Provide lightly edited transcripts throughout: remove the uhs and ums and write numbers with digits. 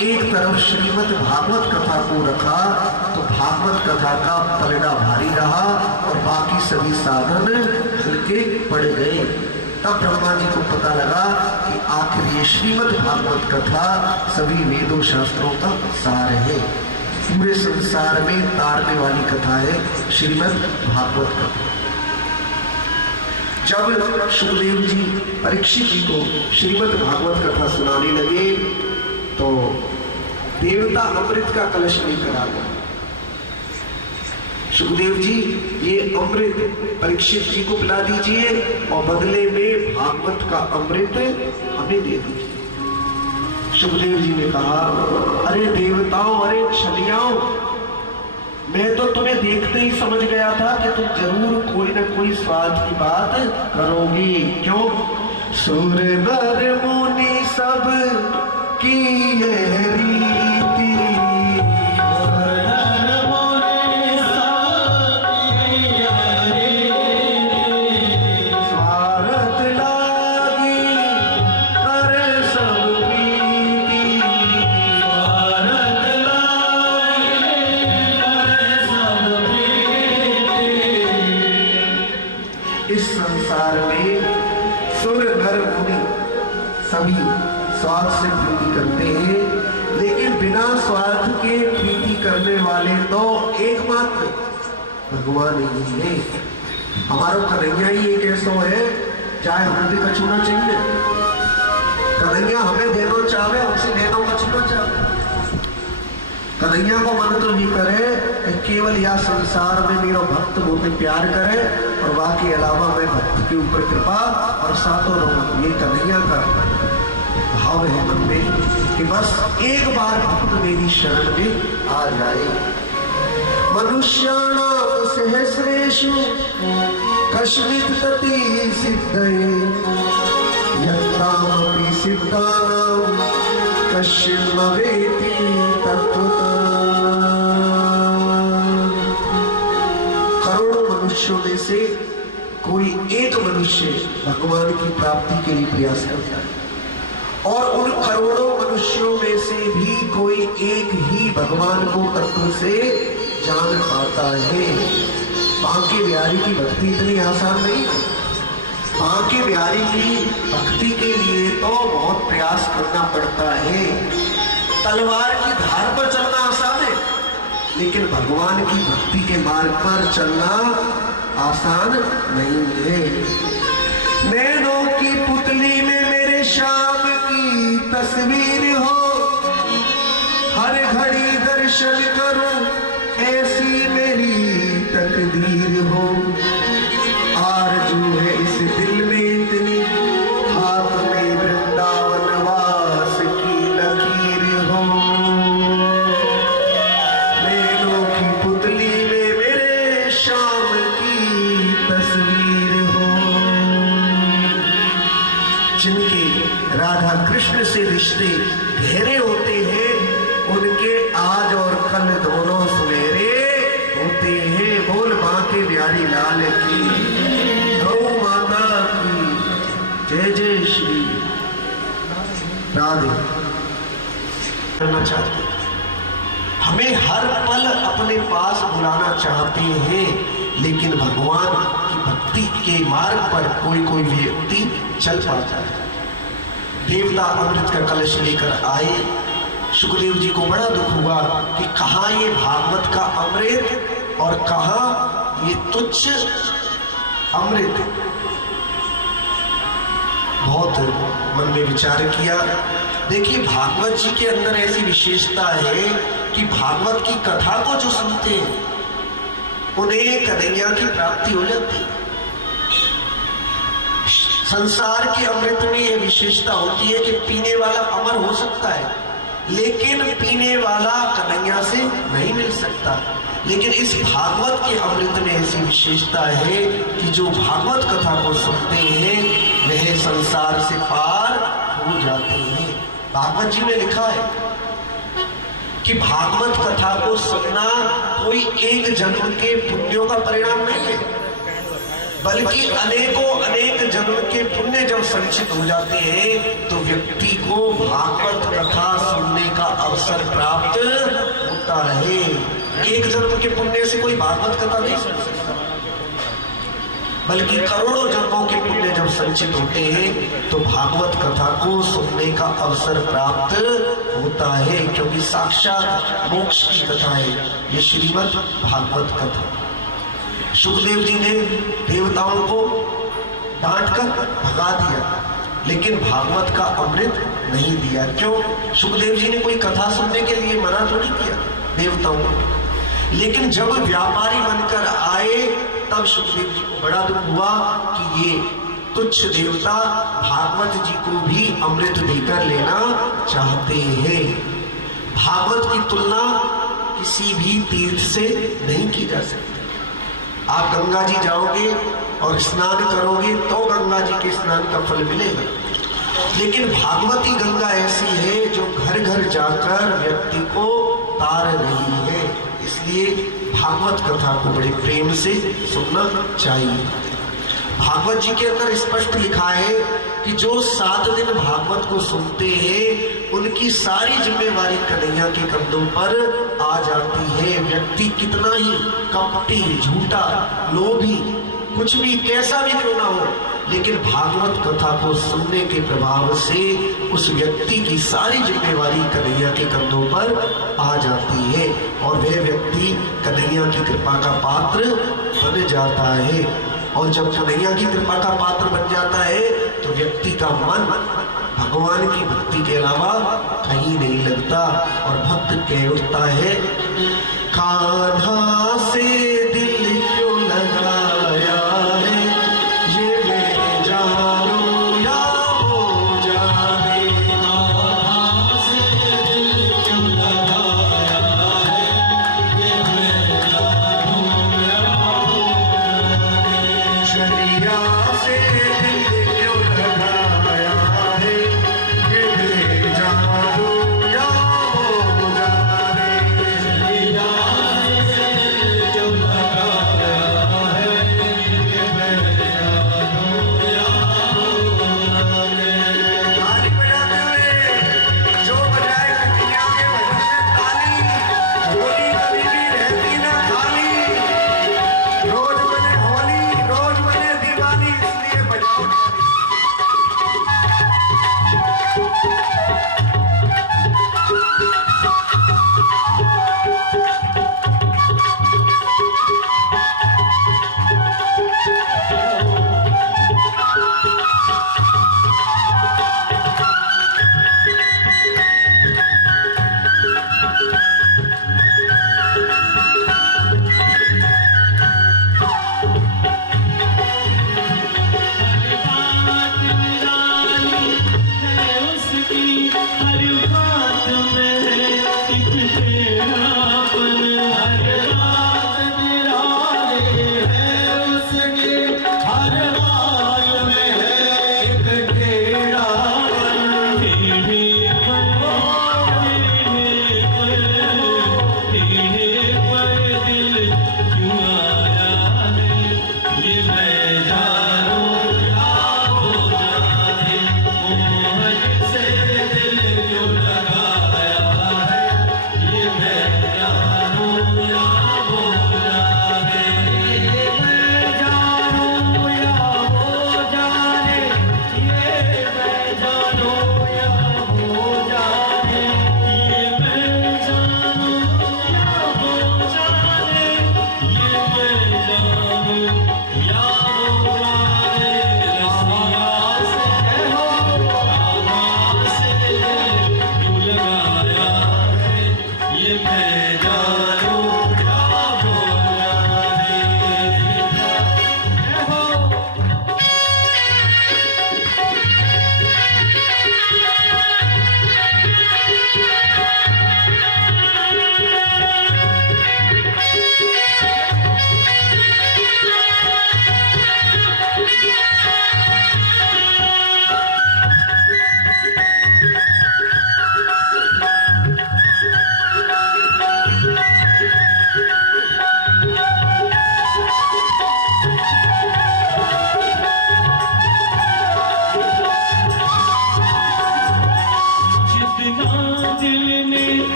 एक तरफ श्रीमद् भागवत कथा को रखा तो भागवत कथा का पलड़ा भारी रहा और बाकी सभी साधन हल्के पड़ गए। तब ब्रह्मा जी को पता लगा कि आखिर ये श्रीमद् भागवत कथा सभी वेदों शास्त्रों का सार है। पूरे संसार में तारने वाली कथा है श्रीमद् भागवत कथा। जब सुखदेव जी परीक्षित जी को श्रीमद् भागवत कथा सुनाने लगे तो देवता अमृत का कलश लेकर आ गए। सुखदेव जी ये अमृत परीक्षित जी को पिला दीजिए और बदले में भागवत का अमृत हमें दे दीजिए। सुखदेव जी ने कहा, अरे देवताओं, अरे छलियाओं, मैं तो तुम्हें देखते ही समझ गया था कि तुम जरूर कोई न कोई स्वाद की बात करोगी। क्यों? सुर नर मुनि सब की यह रीति, स्वार्थ लागी करे सब प्रीति, स्वार्थ लागी करे सब प्रीति। इस संसार में सुर नर मुनि सभी स्वार्थ से प्रीति करते हैं, लेकिन बिना स्वार्थ के प्रीति करने वाले तो एकमात्र भगवान ही है। हमारा कन्हैया ही एक ऐसा है, चाहे हमें कछुना चाहिए, कन्हैया हमें देना चाहे, हमसे लेना कछुना चाहे। कन्हैया को मन तो नहीं करे कि केवल यह संसार में मेरा भक्त मुझे प्यार करे और बाकी अलावा मैं भक्त के ऊपर कृपा और सातों रहूं। ये कन्हैया का भाव है मन में कि बस एक बार भक्त मेरी शरण में आ जाए। मनुष्याणाम सहस्रेषु कश्चित् तति सिद्धये, यत्तामपि सिद्धानां कश्चिन् न वेत्ति तत्त्वतः। करोड़ों मनुष्यों में से कोई एक मनुष्य भगवान की प्राप्ति के लिए प्रयास करता है और उन करोड़ों मनुष्यों में से भी कोई एक ही भगवान को तत्व से जान पाता है। बांके बिहारी की भक्ति इतनी आसान नहीं है। बांके बिहारी की भक्ति के लिए तो बहुत प्रयास करना पड़ता है। तलवार की धार पर चलना आसान है, लेकिन भगवान की भक्ति के मार्ग पर चलना आसान नहीं है। नैनों की पुतली में मेरे श्याम की तस्वीर हो, हर घड़ी दर्शन करूं ऐसी मेरी तकदीर हो। आरज़ू है इस दिल में इतनी, हाथ में वृंदावन वास की लकीर हो। नैनों की पुतली में मेरे श्याम की तस्वीर हो। जिनके राधा कृष्ण से रिश्ते गहरे होते हैं, उनके आज और कल दोनों सुनहरे होते हैं। बोल बांके बिहारी लाल की, गौ माता की जय जय श्री राधे। करना चाहते, हमें हर पल अपने पास बुलाना चाहते हैं, लेकिन भगवान की भक्ति के मार्ग पर कोई कोई व्यक्ति चल पाता है। देवता अमृत का कलश लेकर आए। सुखदेव जी को बड़ा दुख हुआ कि कहाँ ये भागवत का अमृत और कहाँ ये तुच्छ अमृत। बहुत मन में विचार किया। देखिए, भागवत जी के अंदर ऐसी विशेषता है कि भागवत की कथा को जो सुनते हैं उन्हें कन्हैया की प्राप्ति हो जाती है। संसार के अमृत में यह विशेषता होती है कि पीने वाला अमर हो सकता है, लेकिन पीने वाला कन्हैया से नहीं मिल सकता। लेकिन इस भागवत के अमृत में ऐसी विशेषता है कि जो भागवत कथा को सुनते हैं वह संसार से पार हो जाते हैं। भागवत जी में लिखा है कि भागवत कथा को सुनना कोई एक जन्म के पुण्यों का परिणाम नहीं है, बल्कि अनेकों अनेक जन्म के पुण्य जब संचित हो जाते हैं तो व्यक्ति को भागवत कथा सुनने का अवसर प्राप्त होता रहे। एक जन्म के पुण्य से कोई भागवत कथा नहीं सुन सकता, बल्कि करोड़ों जन्मों के पुण्य जब संचित होते हैं तो भागवत कथा को सुनने का अवसर प्राप्त होता है, क्योंकि साक्षात मोक्ष की कथा है ये श्रीमद् भागवत कथा। सुखदेव जी ने देवताओं को डांटकर भगा दिया, लेकिन भागवत का अमृत नहीं दिया। क्यों? सुखदेव जी ने कोई कथा सुनने के लिए मना थोड़ी किया देवताओं को, लेकिन जब व्यापारी बनकर आए तब सुखदेव जी को बड़ा दुख हुआ कि ये तुच्छ देवता भागवत जी को भी अमृत देकर लेना चाहते हैं। भागवत की तुलना किसी भी तीर्थ से नहीं की जा सकती। आप गंगा जी जाओगे और स्नान करोगे तो गंगा जी के स्नान का फल मिलेगा, लेकिन भागवती गंगा ऐसी है जो घर घर जाकर व्यक्ति को तार रही है। इसलिए भागवत कथा को बड़े प्रेम से सुनना चाहिए। भागवत जी के अंदर स्पष्ट लिखा है कि जो 7 दिन भागवत को सुनते हैं उनकी सारी जिम्मेवारी कन्हैया के कंधों पर आ जाती है। व्यक्ति कितना ही कपटी, झूठा, लोभी, कुछ भी कैसा भी क्यों ना हो, लेकिन भागवत कथा को सुनने के प्रभाव से उस व्यक्ति की सारी जिम्मेवारी कन्हैया के कंधों पर आ जाती है और वह व्यक्ति कन्हैया की कृपा का पात्र बन जाता है। और जब कन्हैया की कृपा का पात्र बन जाता है तो व्यक्ति का मन भगवान की भक्ति के अलावा कहीं नहीं लगता और भक्त कह उठता है, कान्हा से दिल क्यों लगाया है, ये मैं जानूं या वो जाने। कान्हा से दिल क्यों लगाया है, ये मैं जानूं या वो जाने। छलिया से दिल क्यों लगाया है, ये मैं जानूं या वो जाने। छलिया से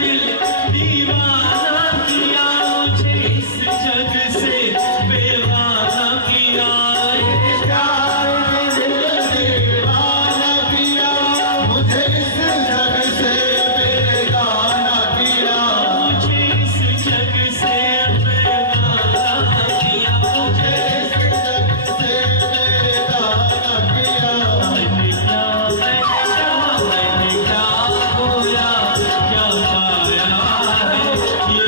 दिल दीवाना किया, मुझे इस जग से बेगाना किया। प्यार ने दिल दीवाना किया, मुझे इस जग से बेगाना किया। मुझे इस जग से बेगाना किया, मुझे इस जग से बेगाना किया। मैंने क्या खोया, क्या पाया है, ये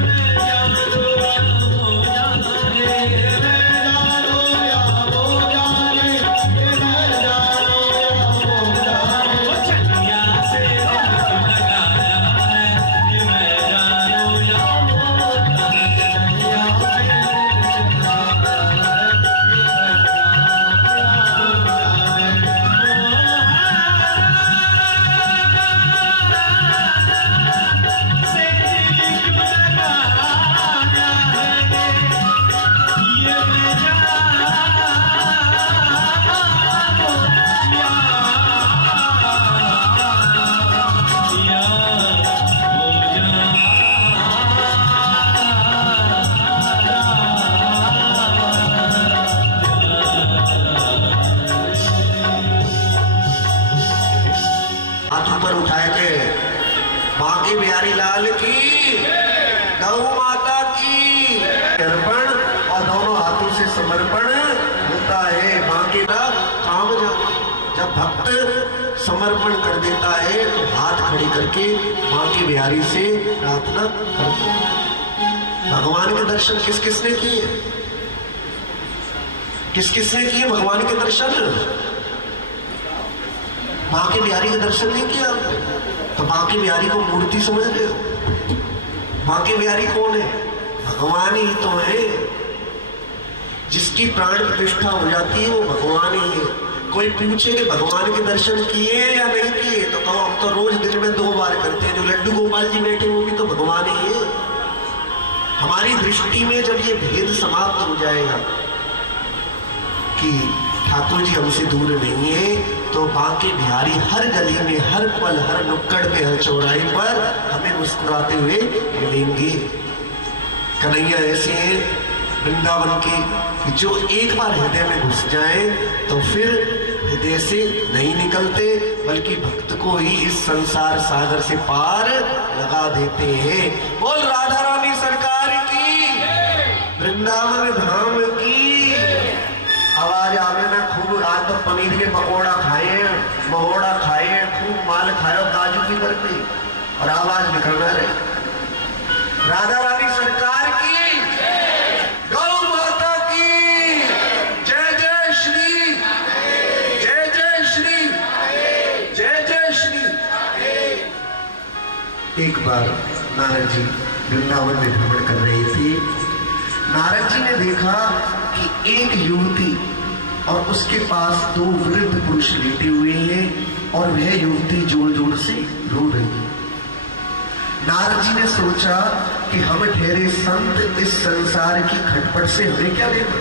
मैं जानूं या वो बांके बिहारी लाल की, गौ माता की अर्पण और दोनों हाथों से समर्पण होता है। बांके का काम जब भक्त समर्पण कर देता है तो हाथ खड़े करके बांके बिहारी से प्रार्थना करते हैं। भगवान के दर्शन किस किसने किए? किस किसने किए भगवान के दर्शन? बांके बिहारी के दर्शन नहीं किया आपने तो बांके बिहारी को मूर्ति समझ रहे हो? बांके बिहारी कौन है? भगवान ही तो है। जिसकी प्राण प्रतिष्ठा हो जाती है वो भगवान ही है। कोई पूछे कि भगवान के दर्शन किए या नहीं किए तो कहो हम तो रोज दिन में 2 बार करते हैं। जो लड्डू गोपाल जी बैठे वो भी तो भगवान ही है। हमारी दृष्टि में जब ये भेद समाप्त हो जाएगा कि ठाकुर जी हमसे दूर नहीं है तो बांके बिहारी हर गली में, हर पल, हर नुक्कड़ पे, हर चौराहे पर हमें मुस्कुराते हुए मिलेंगे। कन्हैया ऐसे हैं वृंदावन के जो एक बार हृदय में घुस जाए तो फिर हृदय से नहीं निकलते, बल्कि भक्त को ही इस संसार सागर से पार लगा देते हैं। बोल राधा रानी सरकार की, वृंदावन धाम की। आवाज आवे ना खूब, आज तो पनीर के पकौड़ा खाए, महोड़ा खाए, खूब माल खाए काजू की बर्फी, और आवाज निकलना रहे राधा रानी सरकार की, गौ माता की जय जय श्री, जय जय श्री, जय जय श्री। एक बार नारद जी वृंदावन में भ्रमण कर रहे थे। नारद जी ने देखा कि एक युवती और उसके पास दो वृद्ध पुरुष लेटे हुए हैं और वह युवती जोर जोर से रो रही है। नारद जी ने सोचा कि हम ठहरे संत, इस संसार की खटपट से हमें क्या लेना।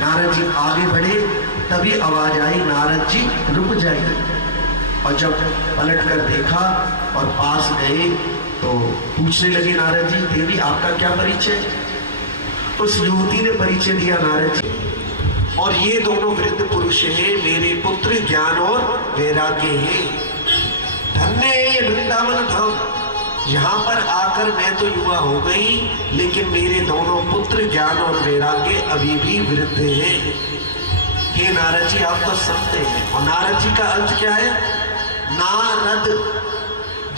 नारद जी आगे बढ़े, तभी आवाज आई, नारद जी रुक जाइए। और जब पलट कर देखा और पास गए तो पूछने लगे, नारद जी देवी आपका क्या परिचय। उस युवती ने परिचय दिया, नारद जी और ये दोनों वृद्ध पुरुष हैं मेरे पुत्र ज्ञान और वैराग्य हैं। धन्य है ये वृंदावन धाम, यहाँ पर आकर मैं तो युवा हो गई, लेकिन मेरे दोनों पुत्र ज्ञान और वैराग्य अभी भी वृद्ध हैं। हे नारद जी आप तो संत हैं। और नारद जी का अर्थ क्या है? नारद,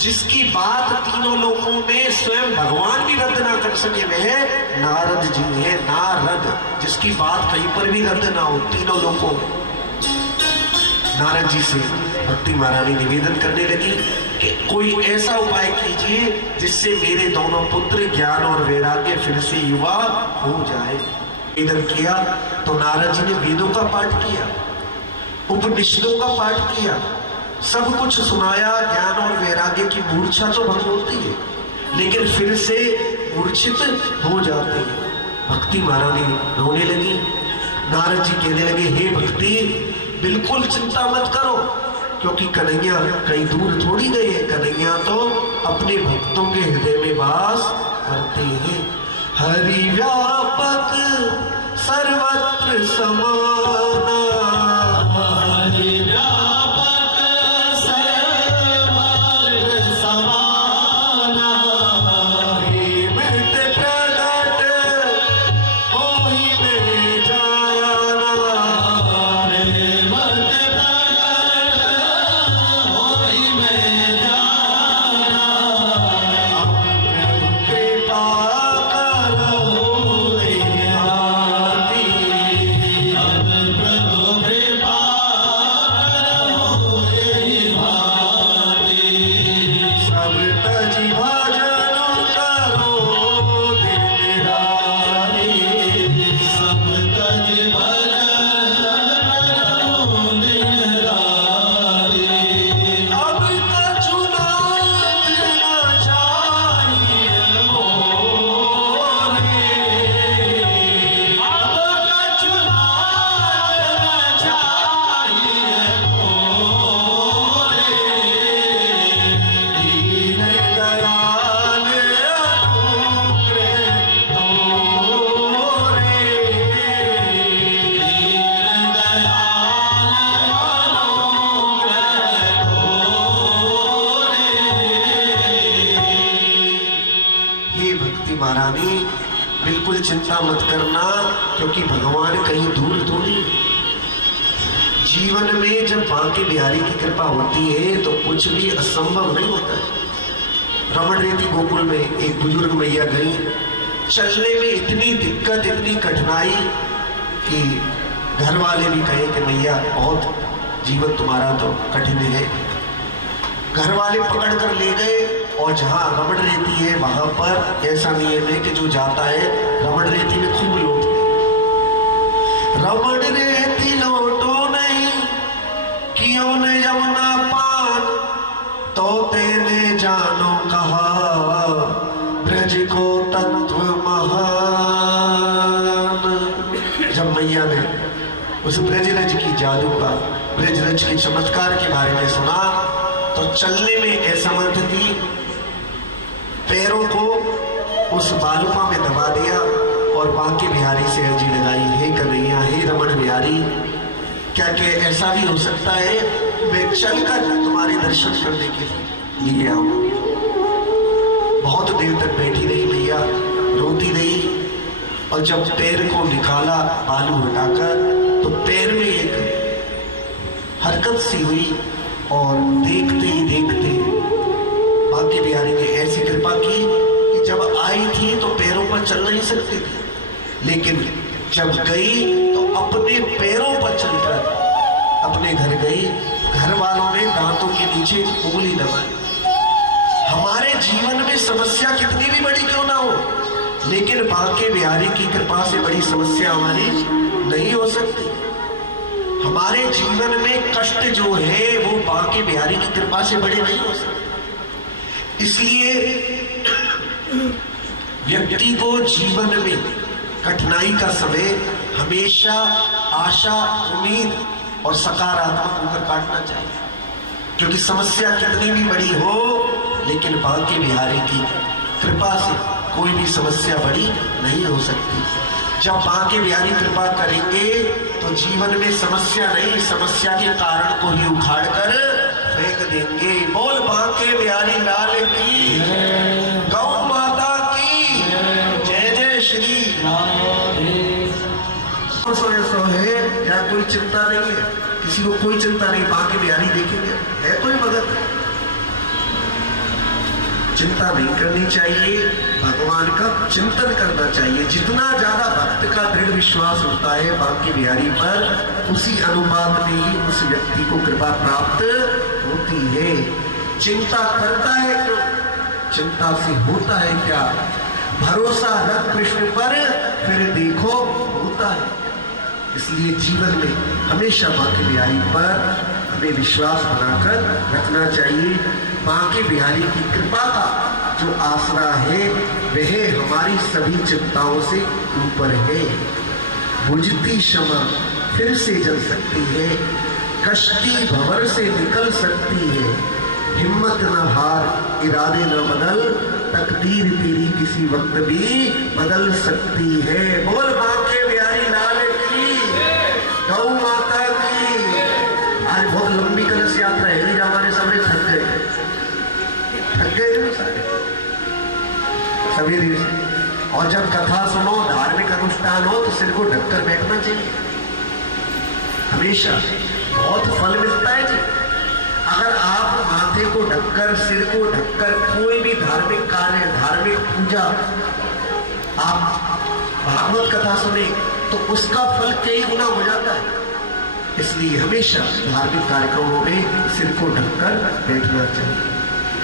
जिसकी बात तीनों लोकों में स्वयं भगवान भी रद्द ना कर सके वह नारद जी है। नारद, जिसकी बात कहीं पर भी रद्द ना हो तीनों लोकों में। नारद जी से भक्ति महारानी निवेदन करने लगी कि कोई ऐसा उपाय कीजिए जिससे मेरे दोनों पुत्र ज्ञान और वैराग्य फिर से युवा हो जाए। निवेदन किया तो नारद जी ने वेदों का पाठ किया, उपनिषदों का पाठ किया, सब कुछ सुनाया। ज्ञान और वैराग्य की मूर्छा तो भंग होती है, लेकिन फिर से मूर्छित हो जाते हैं। भक्ति महारानी रोने लगी। नारद जी कहने लगे, हे भक्ति बिल्कुल चिंता मत करो, क्योंकि कन्हैया कहीं दूर थोड़ी गए हैं। कन्हैया तो अपने भक्तों के हृदय में वास करते हैं। हरि व्यापक सर्वत्र समाना, हरि व्यापक सर्वत्र समाना, हे मृत प्रगट होहि में जाना, हे मृत प्रगट होहि में जाना, अपने कृपा करो हे आदि, अब प्रभु कृपा करो हे भाति, सब तज भजन करो दिन राति, सब तज भजन करो दिन राति, अब कछु नाथ न चाहिए मोरे, अब कछु नाथ न चाहिए मोरे, दीन दयाल अनुग्रह तोरे, दीन दयाल अनुग्रह तोरे। हे भक्ति महारानी बिल्कुल चिंता मत करना, क्योंकि भगवान कहीं दूर थोड़ी। जीवन में जब बांके बिहारी की कृपा होती है तो कुछ भी असंभव नहीं होता है। रमण रेती गोकुल में एक बुजुर्ग मैया गई, चलने में इतनी दिक्कत, इतनी कठिनाई कि घर वाले भी कहे कि मैया बहुत जीवन तुम्हारा तो कठिन है। घर वाले पकड़ कर ले गए और जहाँ रमण रेती है वहां पर ऐसा नियम है कि जो जाता है रमण रेती में खूब लौटते। रमण रेती लौटो नहीं, कियो ने यमुना पान, तो तेने जानो कहा ब्रज को तत्व महान। जब मैया ने उस ब्रजरज की जादू का, ब्रजरज के चमत्कार के बारे में सुना तो चलने में असमर्थ थी, पैरों को उस बालुका में दबा दिया और बांके बिहारी से अर्जी लगाई, हे कन्हैया, हे रमण बिहारी, क्या ऐसा भी हो सकता है मैं चलकर तुम्हारे दर्शन करने के लिए आऊं? बहुत देर तक बैठी रही मैया, रोती रही, और जब पैर को निकाला बालू हटाकर तो पैर में एक हरकत सी हुई, और देखते ही देखते बांके बिहारी ने ऐसी कृपा की कि जब आई थी तो पैरों पर चल नहीं सकती थी, लेकिन जब गई तो अपने पैरों पर चलकर अपने घर गई। घर वालों ने दांतों के नीचे उंगली दबाई। हमारे जीवन में समस्या कितनी भी बड़ी क्यों ना हो, लेकिन बांके बिहारी की कृपा से बड़ी समस्या हमारी नहीं हो सकती। हमारे जीवन में कष्ट जो है वो बांके बिहारी की कृपा से बड़े नहीं हो सकते। इसलिए व्यक्ति को जीवन में कठिनाई का समय हमेशा आशा, उम्मीद और सकारात्मक होकर काटना चाहिए, क्योंकि समस्या कितनी भी बड़ी हो, लेकिन बांके बिहारी की कृपा से कोई भी समस्या बड़ी नहीं हो सकती। जब बांके बिहारी कृपा करेंगे तो जीवन में समस्या नहीं, समस्या के कारण को ही उखाड़ कर फेंक देंगे। बोल बांके बिहारी लाल की, गौ माता की जय जय श्री सो है। क्या कोई चिंता नहीं है? किसी को कोई चिंता नहीं, बांके बिहारी देखेंगे, है कोई मदद? चिंता नहीं करनी चाहिए, भगवान का चिंतन करना चाहिए। जितना ज्यादा भक्त का दृढ़ विश्वास होता है बांके बिहारी पर, उसी अनुपात में ही उस व्यक्ति को कृपा प्राप्त होती है। चिंता करता है क्यों? चिंता से होता है क्या? भरोसा रख कृष्ण पर, फिर देखो होता है। इसलिए जीवन में हमेशा बांके बिहारी पर हमें विश्वास बनाकर रखना चाहिए। बांके बिहारी की कृपा का जो आसरा है वह हमारी सभी चिंताओं से ऊपर है। बुझती शमा फिर से जल सकती है, कश्ती भंवर से निकल सकती है। हिम्मत न हार, इरादे न बदल, तकदीर तेरी किसी वक्त भी बदल सकती है। बोल बांके बिहारी लाल की, गौ माता की। आज बहुत लंबी कलश यात्रा है, नहीं हमारे सामने थक गए सारे सवेरे से। और जब कथा सुनो, धार्मिक अनुष्ठान हो तो सिर को ढककर बैठना चाहिए हमेशा, बहुत फल मिलता है जी। अगर आप माथे को ढककर, सिर को ढककर कोई भी धार्मिक कार्य, धार्मिक पूजा, आप भागवत कथा सुने तो उसका फल कई गुना हो जाता है। इसलिए हमेशा धार्मिक कार्यक्रमों में सिर को ढककर बैठना चाहिए।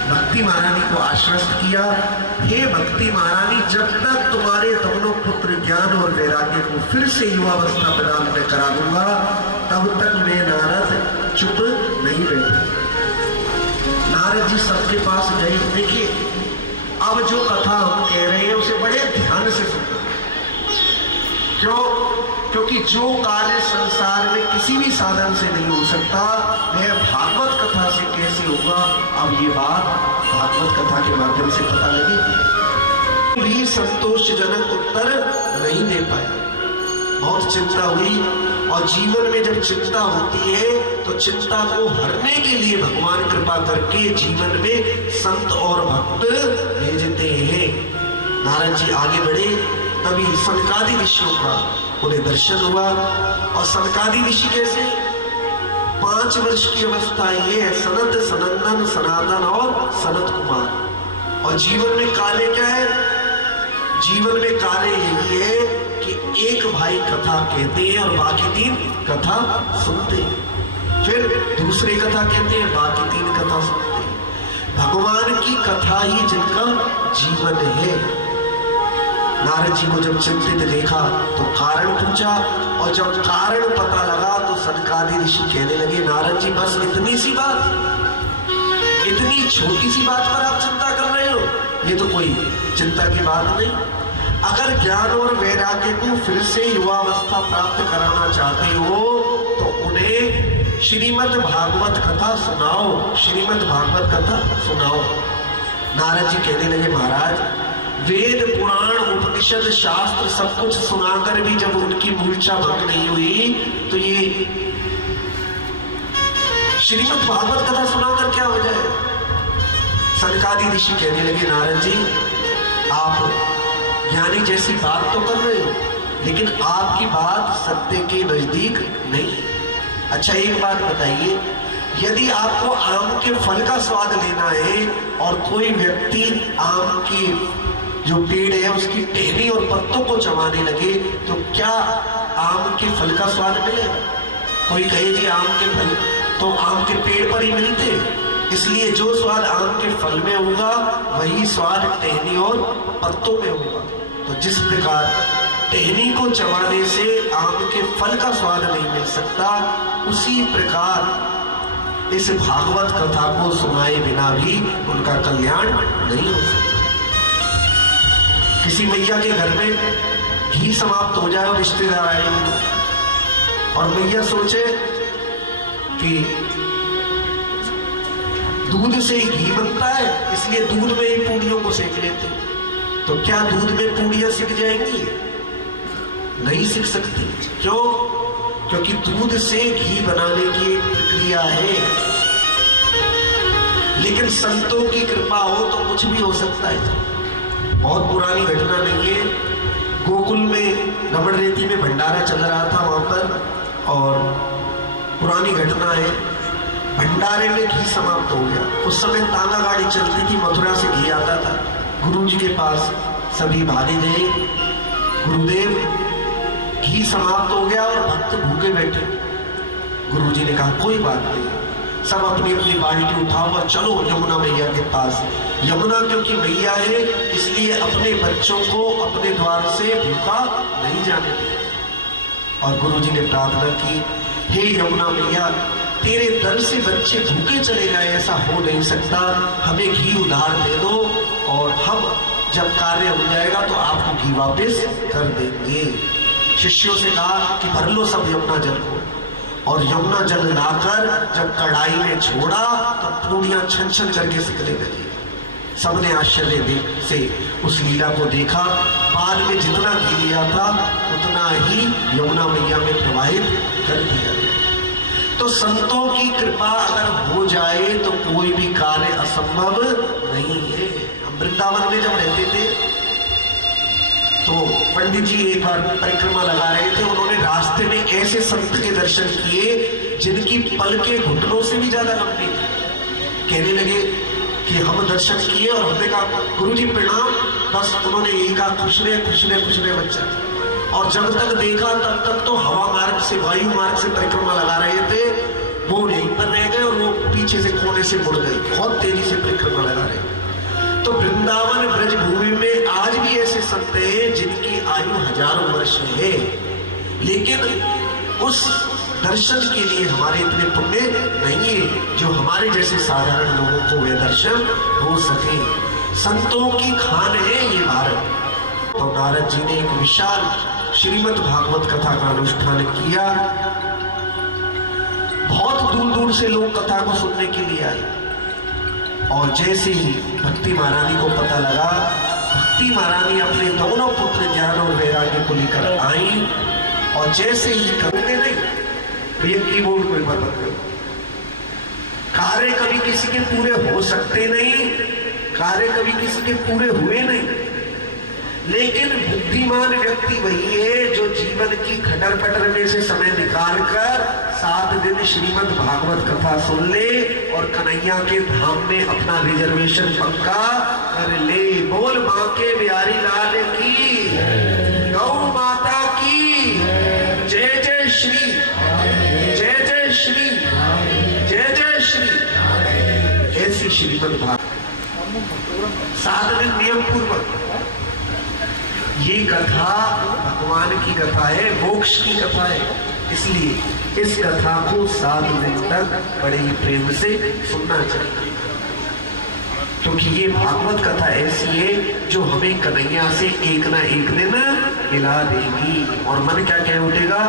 भक्ति महारानी को आश्वस्त किया, हे भक्ति महारानी, जब तक तुम्हारे दोनों पुत्र ज्ञान और वैराग्य को फिर से युवावस्था प्रदान में करा दूंगा, तब तक मैं नारद चुप नहीं बैठा। नारद जी सबके पास गए। देखिए, अब जो कथा हम कह रहे हैं उसे बड़े ध्यान से सुनना। क्यों? क्योंकि जो कार्य संसार में किसी भी साधन से नहीं हो सकता, वह भागवत कथा से कैसे होगा? अब ये बात भागवत कथा के माध्यम से पता लगी। भी संतोषजनक उत्तर नहीं दे पाया, बहुत चिंता हुई। और जीवन में जब चिंता होती है तो चिंता को हरने के लिए भगवान कृपा करके जीवन में संत और भक्त भेजते हैं। नारद जी आगे बढ़े, तभी सनकादि ऋषियों का उन्हें दर्शन हुआ। और सनकादि ऋषि कैसे? 5 वर्ष की अवस्था ये है, सनत, सनंदन, सनातन और सनत कुमार। और जीवन में कार्य क्या है? जीवन में कार्य यही है कि एक भाई कथा कहते हैं और बाकी 3 कथा सुनते हैं, फिर दूसरे कथा कहते हैं, बाकी 3 कथा सुनते हैं। भगवान की कथा ही जिनका जीवन है। नारद जी को जब चिंतित देखा तो कारण पूछा, और जब कारण पता लगा तो सनकादि ऋषि कहने लगे, नारद जी बस इतनी सी बात, इतनी छोटी सी बात पर आप चिंता कर रहे हो? ये तो कोई चिंता की बात नहीं। अगर ज्ञान और वैराग्य को फिर से युवावस्था प्राप्त कराना चाहते हो तो उन्हें श्रीमद् भागवत कथा सुनाओ, श्रीमद् भागवत कथा सुनाओ। नारद जी कहने लगे, महाराज वेद पुराण उपनिषद शास्त्र सब कुछ सुनाकर भी जब उनकी मूर्छा भंग नहीं हुई तो ये श्रीमद् भागवत कथा सुनाकर क्या हो जाए। सनकादि ऋषि कहने लगे, नारद जी आप ज्ञानी जैसी बात तो कर रहे हो, लेकिन आपकी बात सत्य के नजदीक नहीं। अच्छा एक बात बताइए, यदि आपको आम के फल का स्वाद लेना है और कोई व्यक्ति आम की जो पेड़ है उसकी टहनी और पत्तों को चबाने लगे तो क्या आम के फल का स्वाद मिलेगा? कोई कहे जी आम के फल तो आम के पेड़ पर ही मिलते, इसलिए जो स्वाद आम के फल में होगा वही स्वाद टहनी और पत्तों में होगा। तो जिस प्रकार टहनी को चबाने से आम के फल का स्वाद नहीं मिल सकता, उसी प्रकार इस भागवत कथा को सुनाए बिना भी उनका कल्याण नहीं हो सकता। किसी मैया के घर में घी समाप्त हो जाए और रिश्तेदार आए और मैया सोचे कि दूध से ही घी बनता है, इसलिए दूध में ही पूड़ियों को सेक लेते, तो क्या दूध में पूड़ियां सिक जाएंगी? नहीं सिक सकती। क्यों? क्योंकि दूध से घी बनाने की एक प्रक्रिया है। लेकिन संतों की कृपा हो तो कुछ भी हो सकता है। बहुत पुरानी घटना नहीं है, गोकुल में रबड़ रेती में भंडारा चल रहा था वहां पर, और पुरानी घटना है, भंडारे में घी समाप्त हो गया। उस समय तांगा गाड़ी चलती थी, मथुरा से घी आता था। गुरुजी के पास सभी भागे गए, गुरुदेव घी समाप्त हो गया और भक्त भूखे बैठे। गुरुजी ने कहा कोई बात नहीं, सब अपनी अपनी बाल्टी उठाओ और चलो यमुना मैया के पास। यमुना क्योंकि मैया है इसलिए अपने बच्चों को अपने द्वार से भूखा नहीं जाने दे। और गुरुजी ने प्रार्थना की, हे यमुना मैया, तेरे दर से बच्चे भूखे चले गए, ऐसा हो नहीं सकता, हमें घी उधार दे दो और हम जब कार्य हो जाएगा तो आपको घी वापस कर देंगे। शिष्यों से कहा कि भर लो सब यमुना जल को, और यमुना जल लाकर जब कढ़ाई में छोड़ा तो पूड़ियां छन छन करके सिकने लगी। सबने आश्चर्य से उस लीला को देखा। बाद में जितना घी लिया था उतना ही यमुना मैया में प्रवाहित कर दिया गया। तो संतों की कृपा अगर हो जाए तो कोई भी कार्य असंभव नहीं है। हम वृंदावन में जब रहते थे तो पंडित जी एक बार परिक्रमा लगा रहे थे, उन्होंने रास्ते में ऐसे संत के दर्शन किए जिनकी पल के घुटनों से भी ज्यादा लंबी थी। कहने लगे कि हम दर्शन किए और हमने कहा गुरुजी प्रणाम, बस उन्होंने यही कहा खुश रहे खुश रहे खुश रहे बच्चा। और जब तक देखा तब तक तो हवा मार्ग से वायु मार्ग से परिक्रमा लगा रहे थे, वो यहीं पर रह गए और वो पीछे से कोने से मुड़ गए, बहुत तेजी से परिक्रमा लगा रहे। तो वृंदावन ब्रज भूमि में आज भी ऐसे संत हैं जिनकी आयु हजारों वर्ष है, लेकिन उस दर्शन के लिए हमारे इतने पुण्य नहीं है जो हमारे जैसे साधारण लोगों को वे दर्शन हो सके। संतों की खान है ये भारत। तो नारद जी ने एक विशाल श्रीमद् भागवत कथा का अनुष्ठान किया। बहुत दूर दूर से लोग कथा को सुनने के लिए आए, और जैसे ही भक्ति महारानी को पता लगा, भक्ति महारानी अपने दोनों पुत्र ज्ञान और वैराग्य को लेकर आई, और जैसे ही करने नहीं, भैया कीबोर्ड को बंद करो। कार्य कभी किसी के पूरे हो सकते नहीं, कार्य कभी किसी के पूरे हुए नहीं, लेकिन बुद्धिमान व्यक्ति वही है जो जीवन की खटर पटर में से समय निकालकर 7 दिन श्रीमद् भागवत कथा सुन ले और कन्हैया के धाम में अपना रिजर्वेशन पक्का कर ले। बोल मां के बिहारी लाल की, गौ माता की जय जय श्री, जय जय श्री, जय जय श्री। ऐसी श्रीमद् भागवत 7 दिन नियम पूर्वक। ये कथा भगवान की कथा है, मोक्ष की कथा है, इसलिए इस कथा को 7 दिन तक बड़े ही प्रेम से सुनना चाहिए, क्योंकि ये भागवत कथा ऐसी है जो हमें कन्हैया से एक ना एक दिन मिला देगी। और मन क्या कह उठेगा,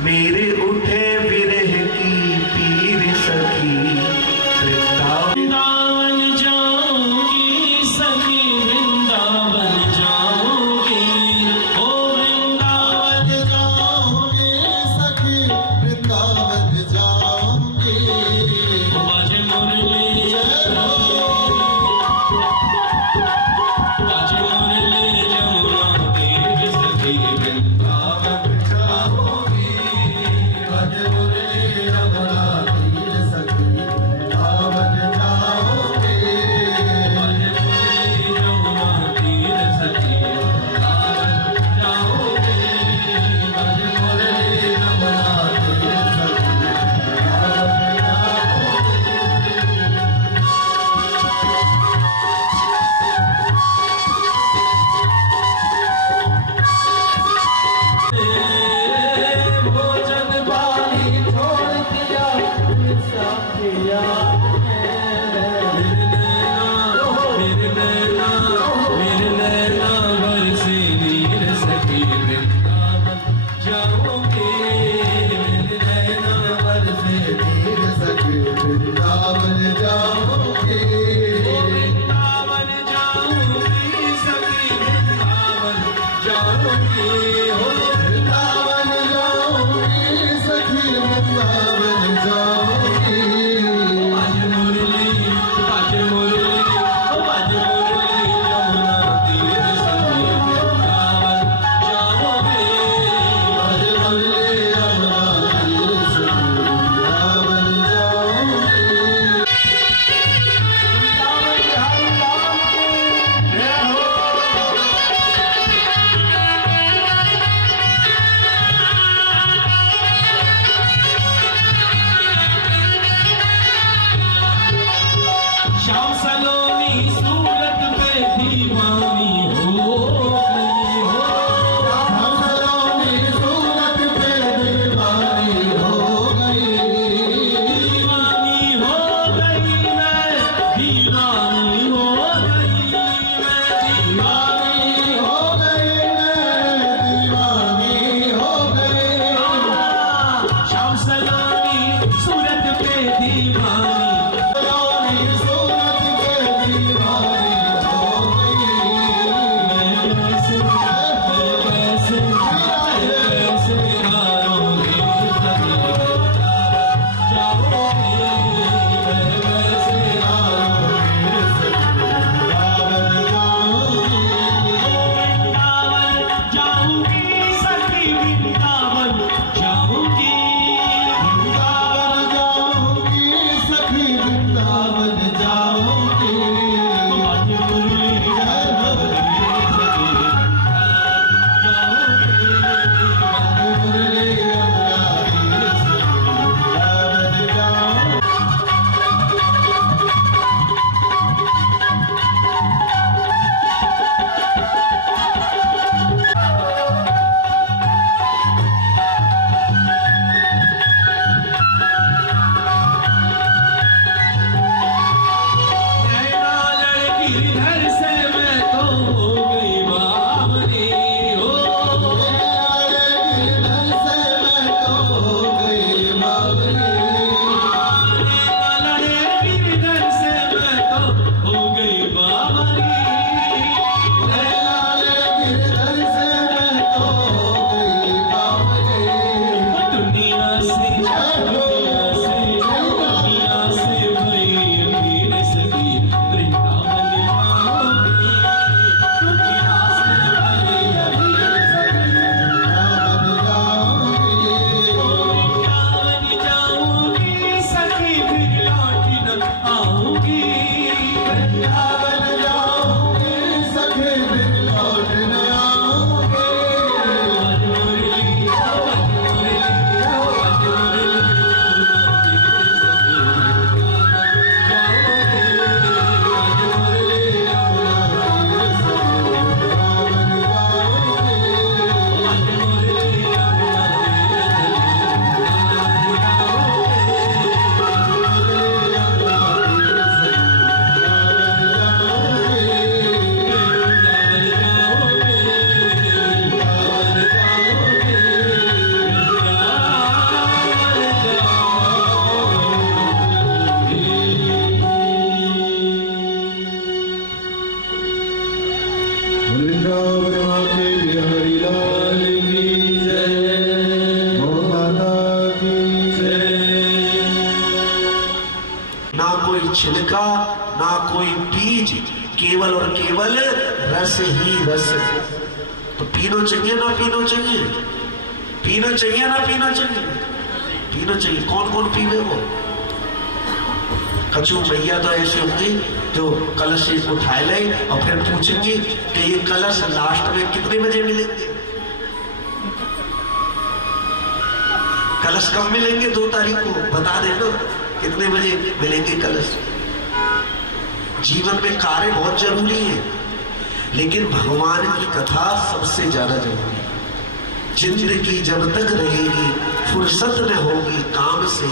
मेरे उठे विरह की पीर सखी, वृंदावन जाऊंगी सखी वृंदावन वृंदावन जाऊंगी बाजे मुरली बाजे मुरली जमुना तीर सखी वृंदावन जाऊंगी भज मुरली रमणा तीर सखी वृंदावन जाऊंगी बाजे मुरली जमुना तीर सखी वृंदावन जाओगे भज मुरली रमणा तीर सखी वृंदावन भोजन बाली छोड़ दिया साथिया मेरे नैना बरसे नीर सखी वृंदावन जाओगे मेरे नैना बरसे तीर सखी वृंदावन जाऊंगी वृंदावन जाऊंगी सखी वृंदावन जाऊंगी हो वृंदावन जाऊंगी सखी वृंदावन जाऊंगी बाजे मुरली बाजे मुरली बाजे मुरली जमुना तीर सखी वृंदावन जाओगे भज मुरली रमणा तीर सखी वृंदावन जाऊंगी श्याम सलोनी सूरत पे दीवानी हो गई हो सलोनी सूरत पे दीवानी हो गई दीवानी हो गई मैं दीवानी हो गई मैं दीवानी हो गई मैं दीवानी हो गई श्याम सलोनी सूरत पे दीवानी सलोनी सूरत पे दीवानी हो गई कैसे हारोगे सखी वृंदावन जाओगे मैं वैसे मेरे सखी वृंदावन जाऊंगी वृंदावन जाऊंगी सखी वृंदावन जाऊंगी वृंदावन जाऊंगी कोई छिलका, ना कोई बीज, केवल और केवल रस ही रस। तो पीनो चाहिए ना पीनो चाहिए? पीना चाहिए ना पीना चाहिए? पीना चाहिए। कौन कौन पीवे वो? कछु भैया तो ऐसे होंगे जो कलश एक उठाए ले और फिर पूछेंगे कि ये कलश लास्ट में कितने बजे मिलेंगे? कलश कब मिलेंगे? 2 तारीख को बता देना कितने बजे मिलेंगे कलश। जीवन में कार्य बहुत जरूरी है, लेकिन भगवान की कथा सबसे ज्यादा जरूरी है। जिंदगी जब तक रहेगी फुर्सत न होगी काम से,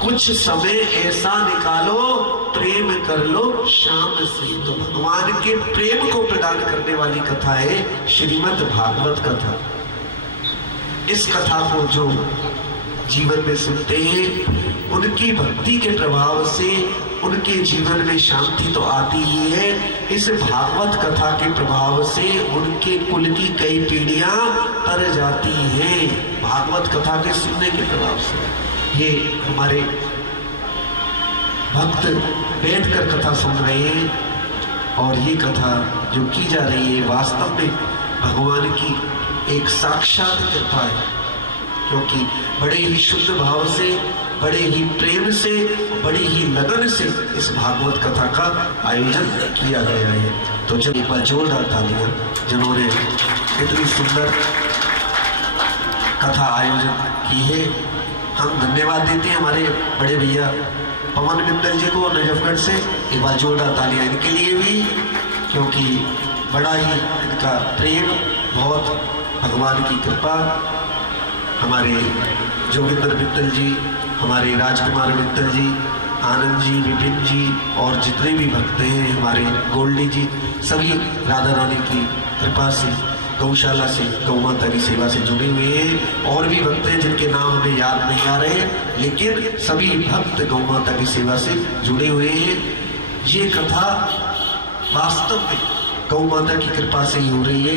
कुछ समय ऐसा निकालो प्रेम कर लो शाम से। तो भगवान के प्रेम को प्रदान करने वाली कथा है श्रीमद् भागवत कथा। इस कथा को जो जीवन में सुनते हैं, उनकी भक्ति के प्रभाव से उनके जीवन में शांति तो आती ही है। इस भागवत कथा के प्रभाव से उनके कुल की कई पीढ़ियां तर जाती हैं, भागवत कथा के सुनने के प्रभाव से। ये हमारे भक्त बैठकर कथा सुन रहे हैं, और ये कथा जो की जा रही है वास्तव में भगवान की एक साक्षात कृपा है, क्योंकि बड़े ही शुद्ध भाव से, बड़े ही प्रेम से, बड़ी ही लगन से इस भागवत कथा का आयोजन किया गया है। तो जब एक बार जोरदार तालियां जिन्होंने इतनी सुंदर कथा आयोजन की है, हम धन्यवाद देते हैं हमारे बड़े भैया पवन मित्तल जी को नजफगढ़ से। एक बार जोरदार तालियां इनके लिए भी, क्योंकि बड़ा ही इनका प्रेम, बहुत भगवान की कृपा। हमारे जोगिंदर मित्तल जी, हमारे राजकुमार मित्तल जी, आनंद जी, विपिन जी और जितने भी भक्त हैं, हमारे गोल्डी जी, सभी राधा रानी की कृपा से, गौशाला से, गौ माता की सेवा से जुड़े हुए हैं। और भी भक्त हैं जिनके नाम हमें याद नहीं आ रहे, लेकिन सभी भक्त गौ माता की सेवा से जुड़े हुए हैं। ये कथा वास्तव में गौ माता की कृपा से ही हो रही है,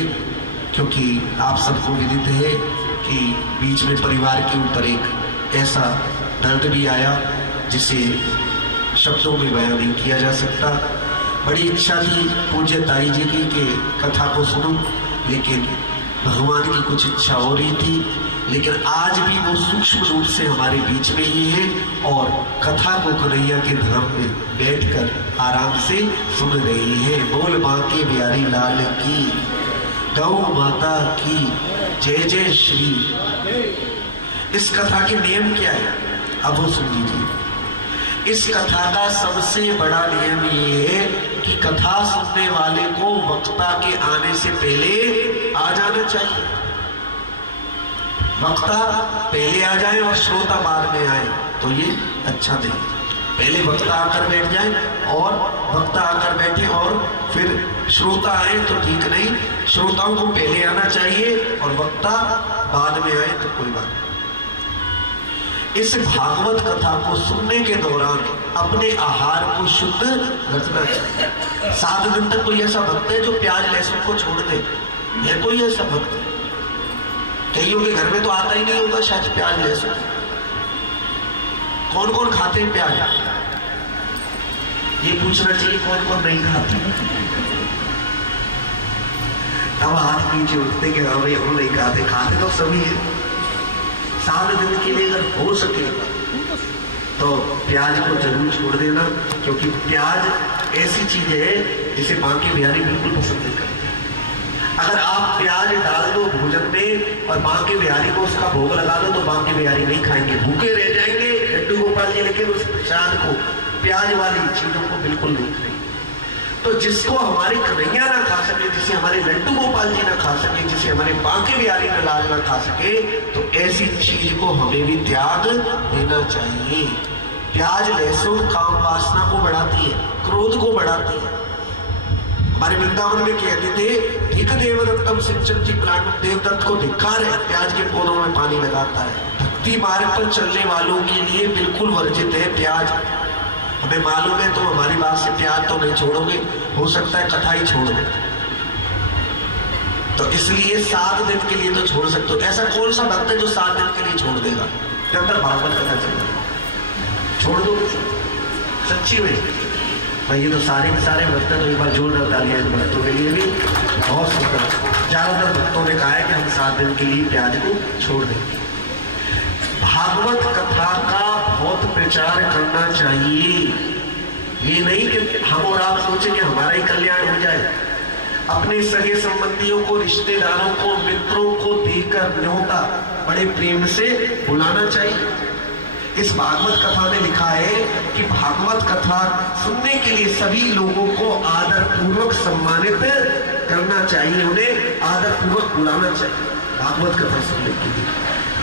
क्योंकि आप सबको विदित है कि बीच में परिवार के ऊपर एक ऐसा दर्द भी आया जिसे शब्दों में बयान नहीं किया जा सकता। बड़ी इच्छा थी पूज्य ताई जी की कि कथा को सुनूं, लेकिन भगवान की कुछ इच्छा हो रही थी। लेकिन आज भी वो सूक्ष्म रूप से हमारे बीच में ही है, और कथा को कन्हैया के धाम में बैठकर आराम से सुन रही है। बोल माँ के बिहारी लाल की, गौ माता की जय जय श्री। इस कथा के नियम क्या है, अब वो सुन लीजिए। इस कथा का सबसे बड़ा नियम ये है कि कथा सुनने वाले को वक्ता के आने से पहले आ जाना चाहिए। वक्ता पहले आ जाए और श्रोता बाद में आए तो ये अच्छा नहीं। पहले वक्ता आकर बैठ जाए और वक्ता आकर बैठे और फिर श्रोता आए तो ठीक नहीं। श्रोताओं को पहले आना चाहिए और वक्ता बाद में आए तो कोई बात नहीं। इस भागवत कथा को सुनने के दौरान अपने आहार को शुद्ध रखना चाहिए। 7 दिन तक कोई ऐसा भक्त है जो प्याज लहसुन को छोड़ दे? है कोई ऐसा भक्त? कईयों के घर में तो आता ही नहीं होगा शायद प्याज लहसुन। कौन कौन खाते हैं प्याज? ये पूछना चाहिए कौन कौन नहीं खाते। अब हाथ नीचे उठते कि हाँ भाई हम नहीं खाते। खाते तो सभी है। 7 दिन के लिए अगर हो सके तो प्याज को जरूर छोड़ देना, क्योंकि प्याज ऐसी चीज है जिसे बांके बिहारी बिल्कुल पसंद नहीं करते। अगर आप प्याज डाल दो भोजन में और बांके बिहारी को उसका भोग लगा दो तो बांके बिहारी नहीं खाएंगे, भूखे रह जाएंगे लड्डू गोपाल जी। लेकिन उस प्रसाद को, प्याज वाली चीजों को बिल्कुल नहीं खाएंगे। तो जिसको हमारे कन्हैया ना खा सके, जिसे हमारे लड्डू गोपाल जी ना खा सके, जिसे हमारे बांके बिहारी लाल ना खा सके, तो ऐसी चीज को हमें भी त्याग देना चाहिए। प्याज लहसुन काम वासना को बढ़ाती है, क्रोध को बढ़ाती है। हमारे वृंदावन में कहते थे धिक देवदत्तम सिंचती प्राणम, देवदत्त को धिक्कार है, प्याज के पौधों में पानी लगाता है। भक्ति मार्ग पर चलने वालों के लिए बिल्कुल वर्जित है प्याज। हमें मालूम है तो हमारी बात से प्याज तो नहीं छोड़ोगे, हो सकता है कथा ही छोड़ दो। तो इसलिए 7 दिन के लिए तो छोड़ सकते हो। ऐसा कौन सा भक्त है जो 7 दिन के लिए छोड़ देगा? जब तक भागवत कथा चल रही छोड़ दो। सच्ची में भाई, ये तो सारे के सारे भक्त हैं, तो एक बार जोरदार तालियां इन भक्तों के लिए भी। बहुत सुंदर। ज्यादातर भक्तों ने कहा है कि हम 7 दिन के लिए प्याज को छोड़ देंगे। भागवत कथा का बहुत प्रचार करना चाहिए। ये नहीं कि हम और आप सोचें कि हमारा ही कल्याण हो जाए। अपने सगे संबंधियों को, रिश्तेदारों को, मित्रों को देकर न्योता बड़े प्रेम से बुलाना चाहिए। इस भागवत कथा में लिखा है कि भागवत कथा सुनने के लिए सभी लोगों को आदर पूर्वक सम्मानित करना चाहिए, उन्हें आदर पूर्वक बुलाना चाहिए भागवत कथा सुनने के लिए,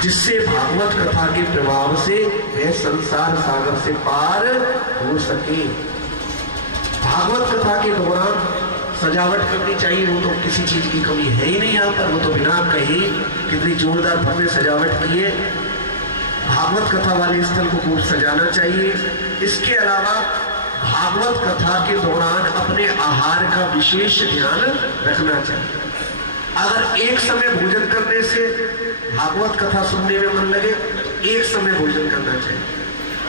जिससे भागवत कथा के प्रभाव से वह संसार सागर से पार हो सके। भागवत कथा के दौरान सजावट करनी चाहिए। वो तो किसी चीज की कमी है ही नहीं यहाँ पर, वो तो बिना कहीं कितनी जोरदार भव्य सजावट की है। भागवत कथा वाले स्थल को खूब सजाना चाहिए। इसके अलावा भागवत कथा के दौरान अपने आहार का विशेष ध्यान रखना चाहिए। अगर एक समय भोजन करने से भागवत कथा सुनने में मन लगे, एक समय भोजन करना चाहिए।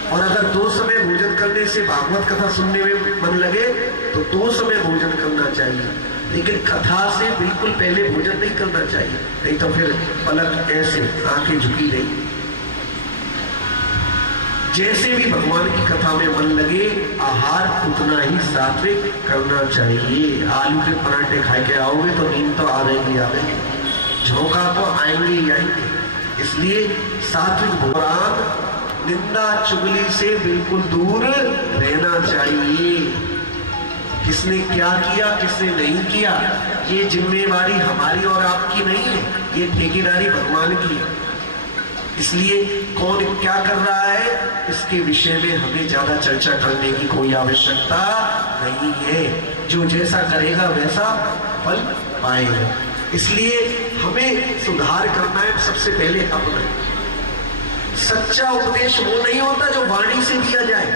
और अगर 2 समय भोजन करने से भागवत कथा सुनने में मन लगे तो 2 समय भोजन करना चाहिए। लेकिन कथा से बिल्कुल पहले भोजन नहीं करना चाहिए, नहीं तो फिर पलक ऐसे आंखें झुकी नहीं। जैसे भी भगवान की कथा में मन लगे, आहार उतना ही सात्विक करना चाहिए। आलू के पराठे खा के आओगे तो नींद तो आवेगी आवेगी, झोंका तो आएंगे ही आएंगे। इसलिए सात्विक भोजन, निंदा चुगली से बिल्कुल दूर रहना चाहिए। किसने क्या किया, किसने नहीं किया, ये जिम्मेवारी हमारी और आपकी नहीं है, ये ठेकेदारी भगवान की है। इसलिए कौन क्या कर रहा है, इसके विषय में हमें ज्यादा चर्चा करने की कोई आवश्यकता नहीं है। जो जैसा करेगा वैसा फल पाएगा। इसलिए हमें सुधार करना है सबसे पहले अपना। सच्चा उपदेश वो नहीं होता जो वाणी से दिया जाए,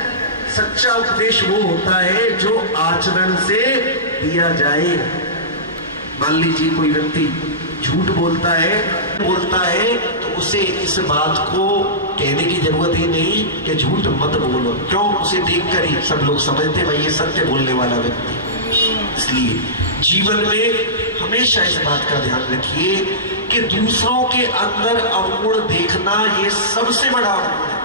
सच्चा उपदेश वो होता है जो आचरण से दिया जाए। मान लीजिए कोई व्यक्ति झूठ बोलता है तो उसे इस बात को कहने की जरूरत ही नहीं कि झूठ मत बोलो। क्यों? उसे देखकर ही सब लोग समझते भाई ये सत्य बोलने वाला व्यक्ति। इसलिए जीवन में हमेशा इस बात का ध्यान रखिए कि दूसरों के अंदर अवगुण देखना ये सबसे बड़ा अवगुण है।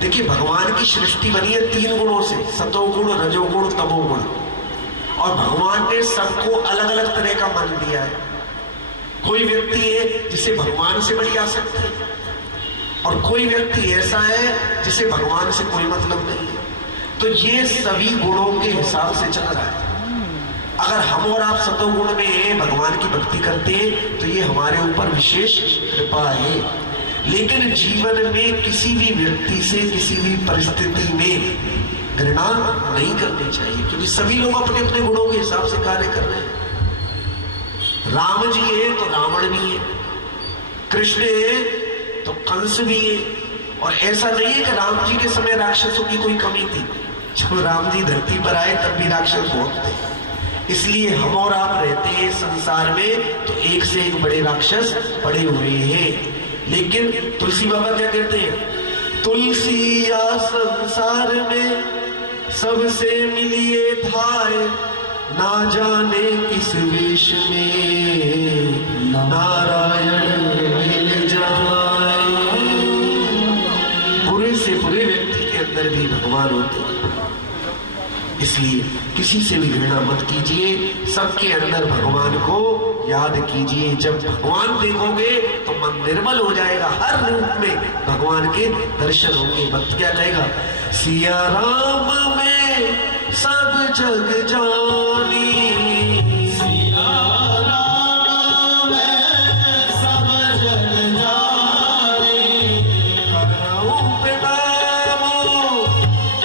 देखिए भगवान की सृष्टि बनी है 3 गुणों से, सतोगुण, रजोगुण, तमोगुण। और भगवान ने सबको अलग अलग तरह का मन दिया है। कोई व्यक्ति है जिसे भगवान से बड़ी आसक्ति है, और कोई व्यक्ति ऐसा है जिसे भगवान से कोई मतलब नहीं है। तो ये सभी गुणों के हिसाब से चल रहा है। अगर हम और आप सतोगुण में भगवान की भक्ति करते हैं तो ये हमारे ऊपर विशेष कृपा है। लेकिन जीवन में किसी भी व्यक्ति से किसी भी परिस्थिति में घृणा नहीं करनी चाहिए, क्योंकि सभी लोग अपने अपने गुणों के हिसाब से कार्य कर रहे हैं। राम जी है तो रावण भी है, कृष्ण है तो कंस भी है। और ऐसा नहीं है कि राम जी के समय राक्षसों की कोई कमी थी। जब राम जी धरती पर आए तब भी राक्षस बहुत थे। इसलिए हम और आप रहते हैं संसार में तो एक से एक बड़े राक्षस पड़े हुए हैं। लेकिन तुलसी बाबा क्या कहते हैं? तुलसी या संसार में सबसे मिलिए थाए, ना जाने किस वेश में नारायण मिल जाए। बुरे से बुरे व्यक्ति के अंदर भी भगवान होते हैं। इसलिए किसी से भी घृणा मत कीजिए, सबके अंदर भगवान को याद कीजिए। जब भगवान देखोगे तो मन निर्मल हो जाएगा, हर रूप में भगवान के दर्शन होंगे। भक्त क्या कहेगा? सिया राम में सब जग जानी, सिया राम में सब जग जानी, करऊं प्रणाम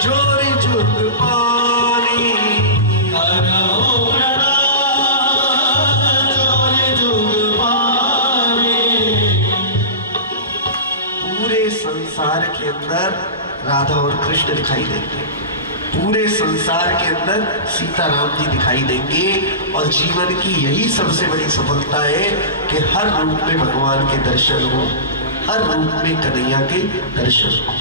जोरी जुग पानी, करऊं प्रणाम जोरी जुग पानी। पूरे संसार के अंदर राधा और कृष्ण दिखाई देंगे, पूरे संसार के अंदर सीताराम जी दिखाई देंगे। और जीवन की यही सबसे बड़ी सफलता है कि हर रूप में भगवान के दर्शन हो, हर रूप में कन्हैया के दर्शन हो।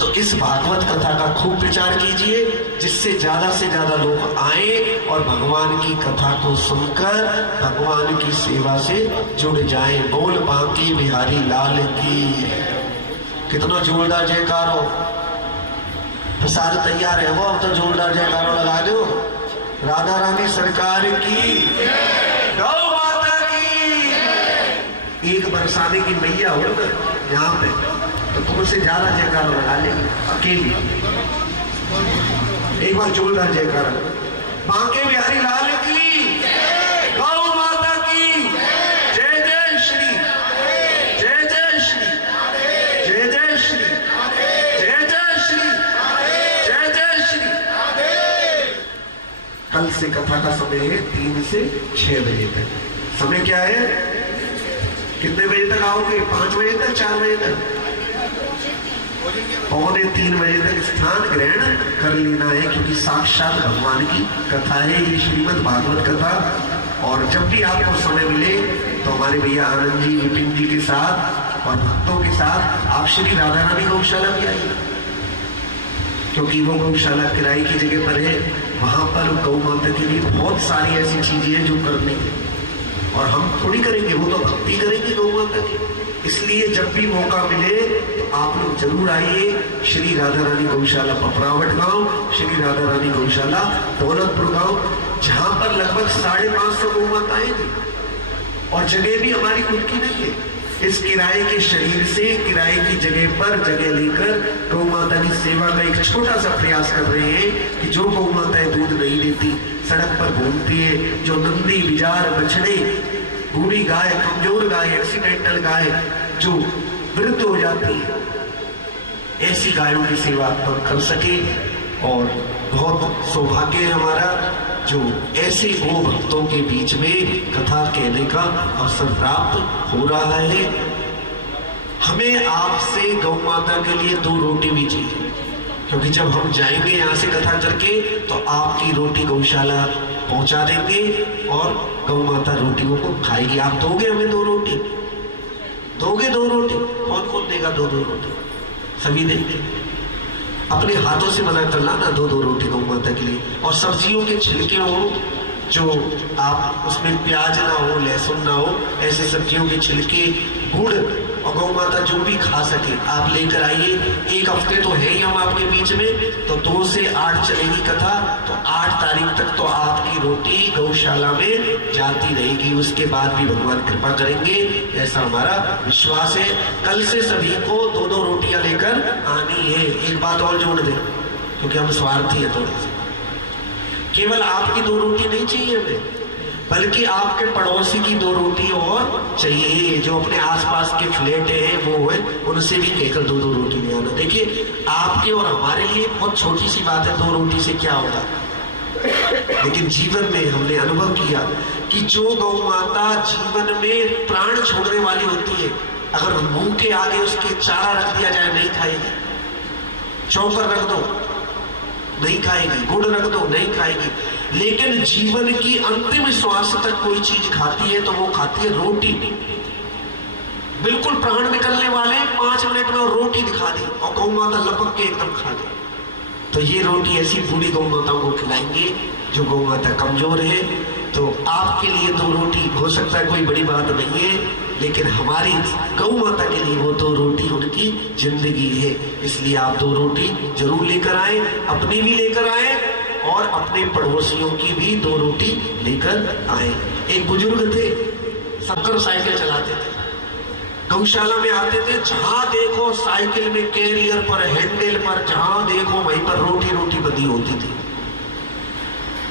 तो इस भागवत कथा का खूब प्रचार कीजिए, जिससे ज्यादा से ज्यादा लोग आए और भगवान की कथा को सुनकर भगवान की सेवा से जुड़ जाएं। बोल बांके बिहारी लाल की। कितना जोरदार जयकार हो। प्रसाद तैयार है वो, अब तो जोरदार जयकारो लगा दो। राधा रानी सरकार की, गौ माता की। एक बरसाने की मैया हो ना यहाँ पे, तो तुमसे ज्यादा जयकारो लगा ले अकेली। एक बार जोरदार जयकार। बांके बिहारी लाल की, गौ माता की जय। जय श्री, जय जय श्री, जय जय श्री, जय जय श्री, जय जय श्री। कल से कथा का समय है 3 से 6 बजे तक। समय क्या है? कितने बजे तक आओगे? 5 बजे तक, 4 बजे तक? 2:45 बजे तक स्थान ग्रहण कर लेना है, क्योंकि साक्षात भगवान की कथा है ये श्रीमद् भागवत कथा। और जब भी आपको समय मिले तो हमारे भैया आनंद जी, विपिन जी के साथ और भक्तों के साथ आप श्री राधा रानी गौशाला भी आइए, क्योंकि वो गौशाला किराए की जगह पर है। वहां पर गौ माता के लिए बहुत सारी ऐसी चीजें हैं जो करने की, और हम थोड़ी करेंगे, वो तो भक्ति करेंगे गौ माता की। इसलिए जब भी मौका मिले तो आप लोग जरूर आइए। श्री राधा रानी गौशाला पपरावट गांव, श्री राधा रानी गौशाला दौलतपुर गांव, जहां पर लगभग 550 गौ माताएं थी, और जगह भी हमारी खुद की नहीं है। इस किराए के शरीर से किराए की जगह पर जगह लेकर गौ माता की सेवा का एक छोटा सा प्रयास कर रहे हैं कि जो गौ माताएं दूध नहीं देती, सड़क पर घूमती है, जो नंदी बिजार बछड़े, बूढ़ी गाय, कमजोर गाय, एक्सीडेंटल गाय जो वृद्ध हो जाती है, ऐसी गायों की सेवा हम कर सके। और बहुत सौभाग्य है हमारा जो ऐसे गो भक्तों के बीच में कथा कहने का अवसर प्राप्त हो रहा है। हमें आपसे गौ माता के लिए 2 रोटी भी चाहिए, क्योंकि जब हम जाएंगे यहाँ से कथा करके तो आपकी रोटी गौशाला पहुंचा देंगे और गौ माता रोटियों को खाएगी। आप दोगे हमें 2 रोटी? दोगे 2 रोटी? कौन कौन देगा 2-2 रोटी? सभी देंगे। अपने हाथों से बना कर लाना 2-2 रोटी गौ माता के लिए। और सब्जियों के छिलके हो, जो आप उसमें प्याज ना हो, लहसुन ना हो, ऐसे सब्जियों के छिलके, गुड़ और गौ माता जो भी खा सके आप लेकर आइए। 1 हफ्ते तो है ही हम आपके बीच में, तो 2 से 8 चलेगी कथा, तो 8 तारीख तक तो आपकी रोटी गौशाला में जाती रहेगी। उसके बाद भी भगवान कृपा करेंगे, ऐसा हमारा विश्वास है। कल से सभी को 2-2 रोटियां लेकर आनी है। एक बात और जोड़ दें, क्योंकि हम स्वार्थी है थोड़े से, केवल आपकी 2 रोटी नहीं चाहिए हमें, बल्कि आपके पड़ोसी की 2 रोटी और चाहिए। जो अपने आसपास के फ्लैट हैं वो है, उनसे भी कहकर 2-2 रोटी ले आना। देखिए, आपके और हमारे लिए बहुत छोटी सी बात है, 2 रोटी से क्या होगा, लेकिन जीवन में हमने अनुभव किया कि जो गौ माता जीवन में प्राण छोड़ने वाली होती है, अगर मुंह के आगे उसके चारा रख दिया जाए नहीं खाएगी, चौकर रख दो नहीं खाएगी, गुड़ रख दो नहीं खाएगी, लेकिन जीवन की अंतिम श्वास तक कोई चीज खाती है तो वो खाती है रोटी। बिल्कुल प्राण निकलने वाले 5 मिनट में रोटी दिखा दी और गौ माता लपक के एकदम खा दी। तो ये रोटी ऐसी बूढ़ी गौ माताओं को खिलाएंगे जो गौ माता कमजोर है। तो आपके लिए 2 रोटी हो सकता है कोई बड़ी बात नहीं है, लेकिन हमारी गौ माता के लिए वो 2 रोटी उनकी जिंदगी है। इसलिए आप 2 रोटी जरूर लेकर आए, अपनी भी लेकर आए और अपने पड़ोसियों की भी 2 रोटी लेकर आए। एक बुजुर्ग थे, शक्कर साइकिल चलाते थे, गौशाला में आते थे, जहां देखो साइकिल में कैरियर पर, हैंडल पर, जहां देखो वहीं पर रोटी रोटी बंधी होती थी।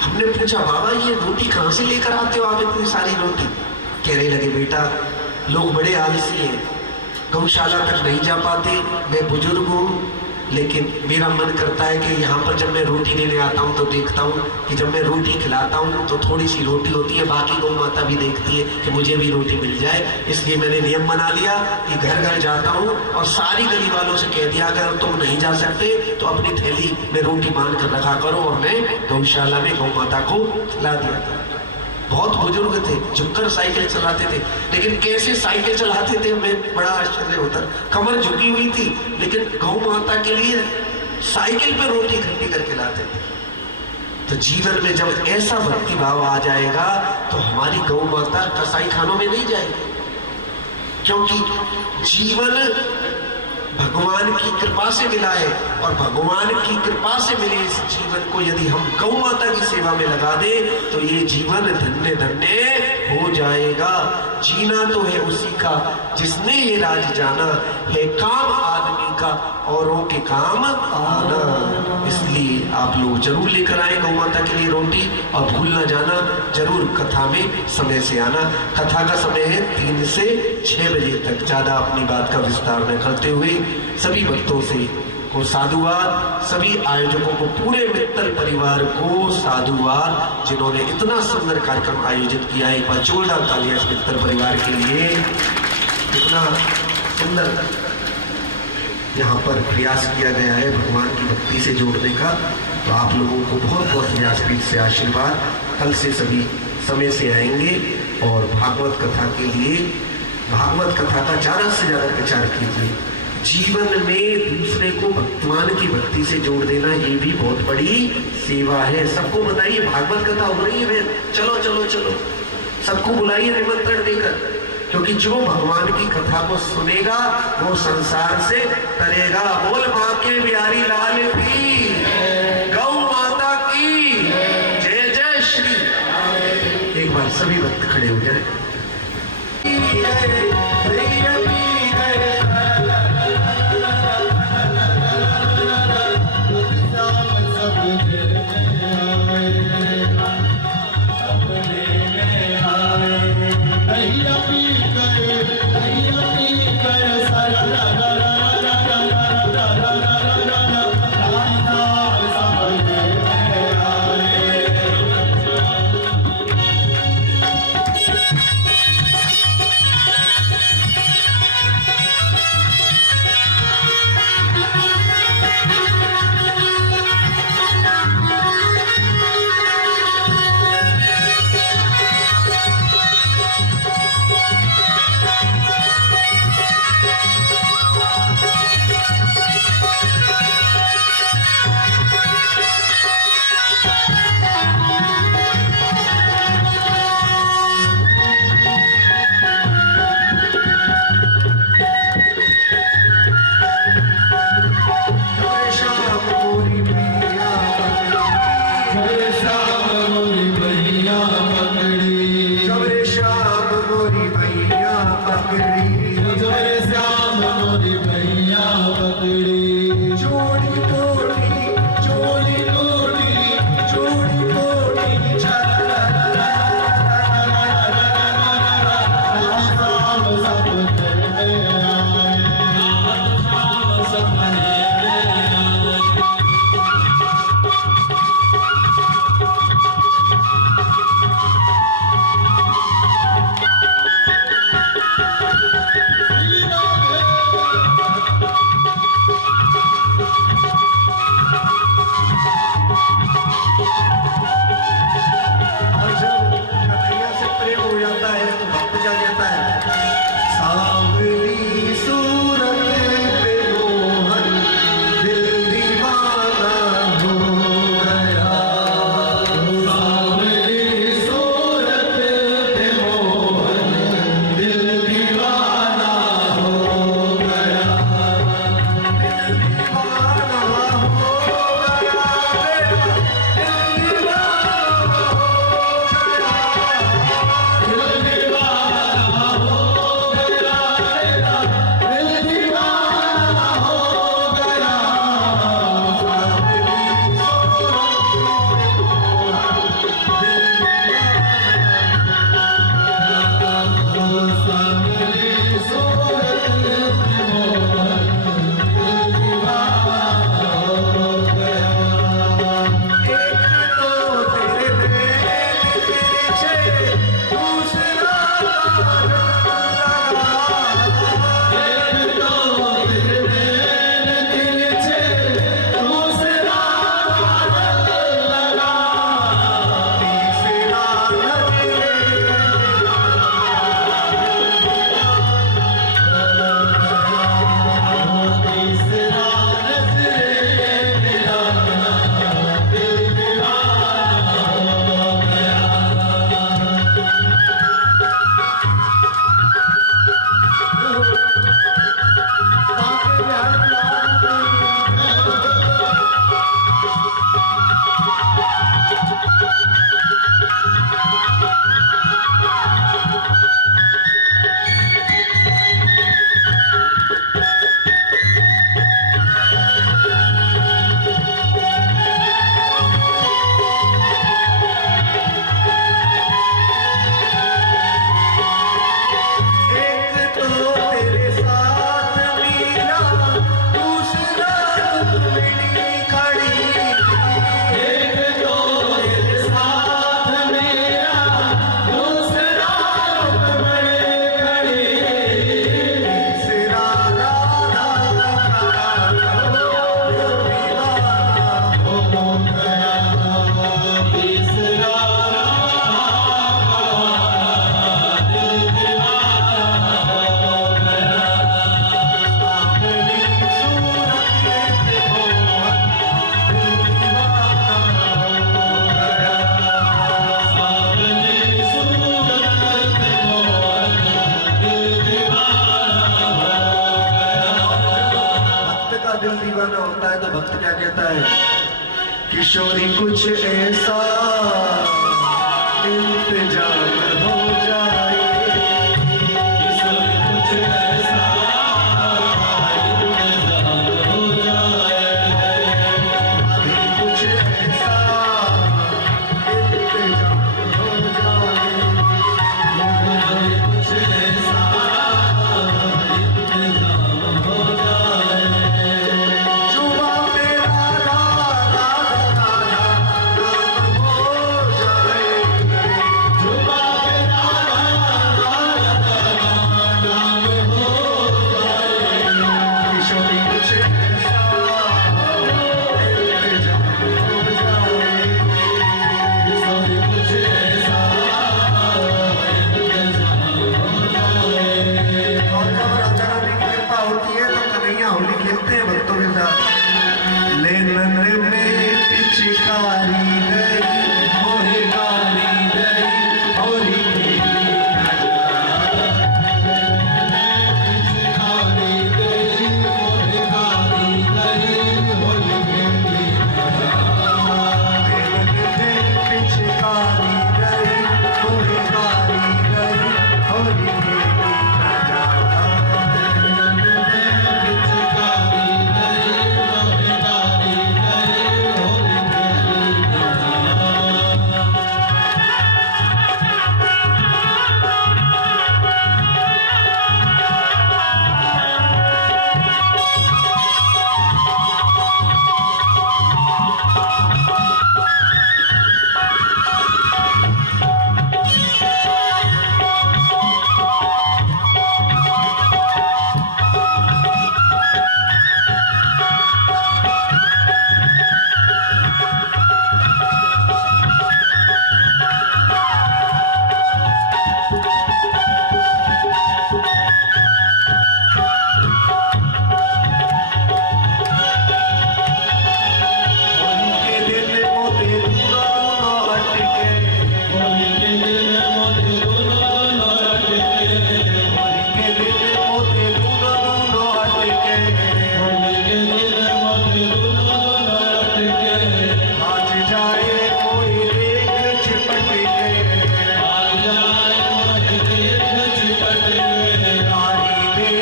हमने पूछा, बाबा ये रोटी कहां से लेकर आते हो आप इतनी सारी रोटी? कहने लगे, बेटा लोग बड़े आलसी हैं, गौशाला तक नहीं जा पाते, मैं बुजुर्ग हूँ, लेकिन मेरा मन करता है कि यहाँ पर जब मैं रोटी लेने आता हूँ तो देखता हूँ कि जब मैं रोटी खिलाता हूँ तो थोड़ी सी रोटी होती है, बाकी गौ माता भी देखती है कि मुझे भी रोटी मिल जाए। इसलिए मैंने नियम बना लिया कि घर घर जाता हूँ और सारी गली वालों से कह दिया, अगर तुम नहीं जा सकते तो अपनी थैली में रोटी बांध कर रखा करो, और मैं गौशाला में गौ माता को खिला दिया था। बहुत बुजुर्ग थे, झुककर साइकिल चलाते थे, लेकिन कैसे साइकिल चलाते थे हमें बड़ा आश्चर्य होता। कमर झुकी हुई थी, लेकिन गौ माता के लिए साइकिल पे रोटी इकट्ठी करके लाते थे। तो जीवन में जब ऐसा भक्ति भाव आ जाएगा तो हमारी गौ माता कसाई खानों में नहीं जाएगी, क्योंकि जीवन भगवान की कृपा से मिला है, और भगवान की कृपा से मिले इस जीवन को यदि हम गौ माता की सेवा में लगा दे तो ये जीवन धन्य धन्य हो जाएगा। जीना तो है उसी का जिसने ये राज जाना, है काम आदमी का औरों के काम आना। इसलिए आप लोग जरूर लेकर आए गौ माता के लिए रोटी, और भूल ना जाना जरूर कथा में समय से आना। कथा का समय है 3 से 6 बजे तक। ज्यादा अपनी बात का विस्तार न करते हुए सभी भक्तों से को साधुवाद, सभी आयोजकों को, पूरे मित्तल परिवार को साधुवाद, जिन्होंने इतना सुंदर कार्यक्रम आयोजित किया है। एक बार जोरदार तालियां इस मित्तल परिवार के लिए। इतना सुंदर यहाँ पर प्रयास किया गया है भगवान की भक्ति से जोड़ने का, तो आप लोगों को बहुत बहुत व्यासपीठ से आशीर्वाद। कल से सभी समय से आएंगे, और भागवत कथा के लिए भागवत कथा का ज्यादा से ज्यादा प्रचार कीजिए। जीवन में दूसरे को भगवान की भक्ति से जोड़ देना ये भी बहुत बड़ी सेवा है। सबको बताइए भागवत कथा हो रही है, चलो चलो चलो, सबको बुलाइए निमंत्रण देकर, क्योंकि जो भगवान की कथा को सुनेगा वो संसार से तरेगा। बोल माँ के बिहारी लाल की, गौ माता की जय जय श्री। एक बार सभी भक्त खड़े हो जाए। गाना होता है तो भक्त क्या कहता है, किशोरी कुछ ऐसा इंतजाम हो जाए, किशोरी कुछ ऐसा इंतजाम हो जाए, अभी कुछ ऐसा इंतजाम हो जाए, किशोरी कुछ ऐसा इंतजाम हो जाए, जुबा पे राधा राधा राधा नाम हो जाए, जुबा पे राधा राधा नाम हो जाए, किशोरी कुछ ऐसा इंतजाम हो जाए। किशोरी कुछ ऐसा इंतजाम हो जाए। और जब अचानक की कृपा होती है तो कन्हैया होली खेलते हैं भक्तों के साथ। लेनन में पिचकारी गई, मोहे गाली गई होली खेली पिचकारी गई, मोहे गाली गई होली खेली लेनन में पिचकारी गई, मोहिकारी गई, होली खेली राजा। पिचकारी गई मोहे गाली गई होली खेली होली के दिन मोते दूनो दूनो अटके, होली के दिन मोते दोनों दोनों अटके, होली के दिन मोते दूनो दूनो अटके, होली के दिन मोते दोनों दोनों अटके, आज जाए कोई देख चिपट के, आ जाए मोहे देख चिपट के, नारी में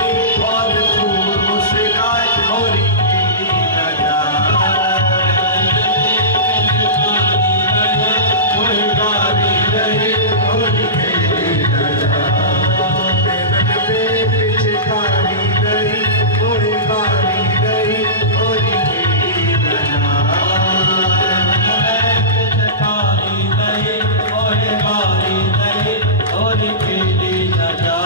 और खूब मुस्काए होली खेली राजा। मोहे गाली गई होली खेली राजा। लेनन में पिचकारी गई, मोहिकारी गई, होली खेली राजा। पिचकारी गई मोहे गाली गई होली खेली राजा।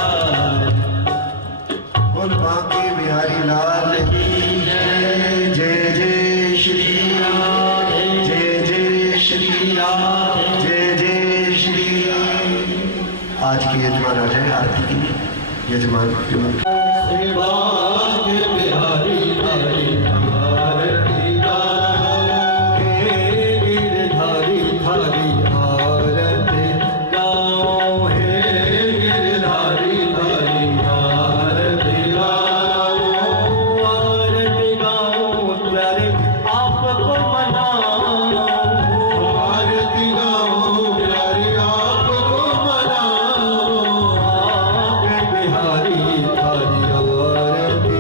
बोल बांके बिहारी लाल की जय, जय जय श्री राम, जय जय श्री राम, जय जय श्री राम। आज की यजमान आ जाए आरती के लिए। यजमान श्री बांके बिहारी हरि आरती गाओ, हे गिरधारी हरि आरती गाओ, हे गिरधारी हरि आरती गाओ, आरती गाओ प्यारे आपको मनाओ, आरती गाओ प्यारे आपको मनाओ, बिहारी हरि आरती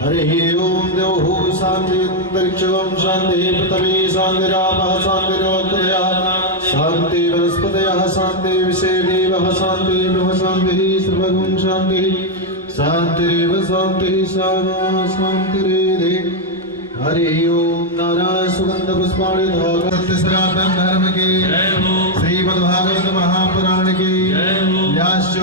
हरिः ओम देवः शान्ति अंतरिक्षं शान्ति पृथिवी शान्तिरापः शान्तिरोत्रयः शान्ति वनस्पतयः शान्ति विषयदेवः शान्ति ब्रह्म शान्तिः सर्वगुण शान्तिः शान्तिरेव शान्तिः सामा शान्तिरेधे हरिः ओम नारायण सुगंध पुष्पाणि सत्य सनातन धर्म के श्रीमद्भागवत महापुराण की व्यास